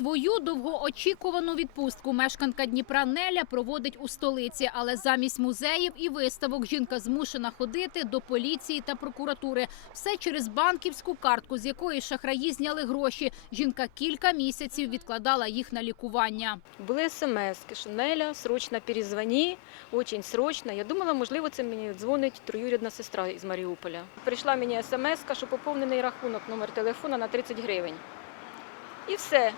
Свою довгоочікувану відпустку мешканка Дніпра Неля проводить у столиці, але замість музеїв і виставок жінка змушена ходити до поліції та прокуратури. Все через банківську картку, з якої шахраї зняли гроші. Жінка кілька місяців відкладала їх на лікування. Були смс, що Неля, срочно перезвони, очень срочно. Я думала, можливо, це мені дзвонить троюрідна сестра із Маріуполя. Прийшла мені смс, що поповнений рахунок, номер телефона на 30 гривень. І все.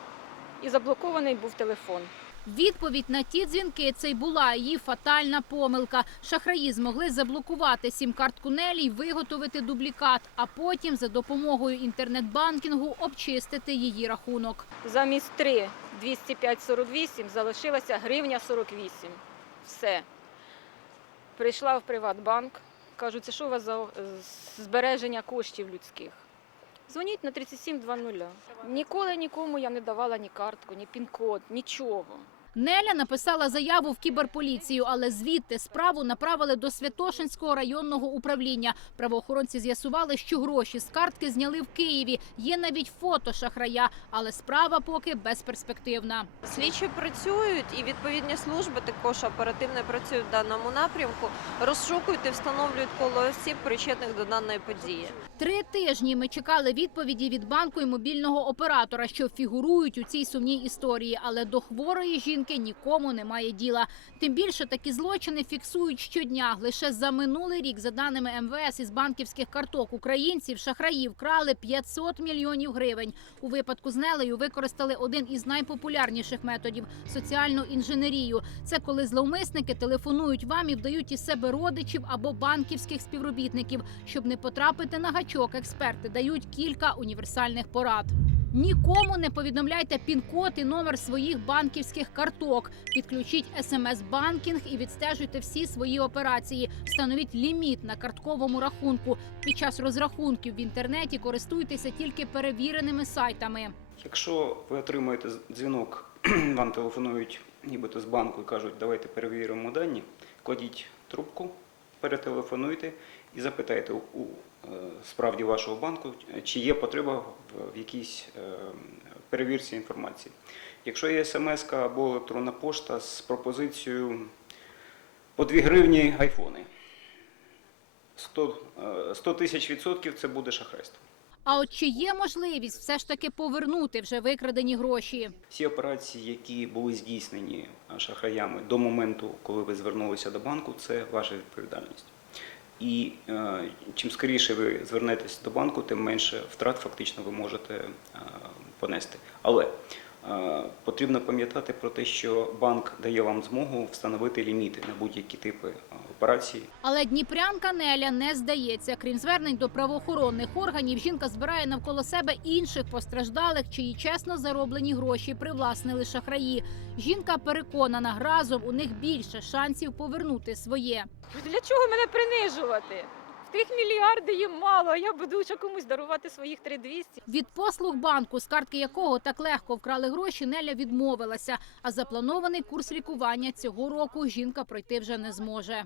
І заблокований був телефон. Відповідь на ті дзвінки це й була її фатальна помилка. Шахраї змогли заблокувати сім-картку Нелі й виготовити дублікат, а потім за допомогою інтернет-банкінгу обчистити її рахунок. Замість 3 205,48 залишилася гривня 48. Все. Прийшла в Приватбанк. Кажуть, це що у вас за збереження коштів людських? Дзвоніть на 3720. Ніколи нікому я не давала ні картку, ні пін-код, нічого. Неля написала заяву в кіберполіцію, але звідти справу направили до Святошинського районного управління. Правоохоронці з'ясували, що гроші з картки зняли в Києві. Є навіть фото шахрая, але справа поки безперспективна. Слідчі працюють і відповідні служби також оперативно працюють в даному напрямку, розшукують і встановлюють коло осіб, причетних до даної події. Три тижні ми чекали відповіді від банку і мобільного оператора, що фігурують у цій сумній історії, але до хворої жінки нікому немає діла. Тим більше такі злочини фіксують щодня. Лише за минулий рік, за даними МВС із банківських карток українців, шахраїв крали 500 мільйонів гривень. У випадку з Нелею використали один із найпопулярніших методів соціальну інженерію. Це коли зловмисники телефонують вам і вдають із себе родичів або банківських співробітників, щоб не потрапити на гачок. Експерти дають кілька універсальних порад. Нікому не повідомляйте пін-код і номер своїх банківських карток. Підключіть смс-банкінг і відстежуйте всі свої операції. Встановіть ліміт на картковому рахунку. Під час розрахунків в інтернеті користуйтеся тільки перевіреними сайтами. Якщо ви отримуєте з- дзвінок, вам телефонують нібито з банку і кажуть, давайте перевіримо дані, кладіть трубку, перетелефонуйте і запитайте у е, справді вашого банку, чи є потреба в, якійсь е, перевірці інформації. Якщо є смс або електронна пошта з пропозицією по 2 гривні айфони, 100 е, 100 тисяч відсотків це буде шахрайство. А от чи є можливість все ж таки повернути вже викрадені гроші? Всі операції, які були здійснені шахраями до моменту, коли ви звернулися до банку, це ваша відповідальність. І е, чим скоріше ви звернетесь до банку, тим менше втрат фактично ви можете е, понести. Але е, потрібно пам'ятати про те, що банк дає вам змогу встановити ліміти на будь-які типи е, операцій. Але дніпрянка Неля не здається. Крім звернень до правоохоронних органів, жінка збирає навколо себе інших постраждалих, чиї чесно зароблені гроші привласнили шахраї. Жінка переконана, разом у них більше шансів повернути своє. Для чого мене принижувати? Тих мільярди їм мало, а я буду ще комусь дарувати своїх 3200. Від послуг банку, з картки якого так легко вкрали гроші, Неля відмовилася. А запланований курс лікування цього року жінка пройти вже не зможе.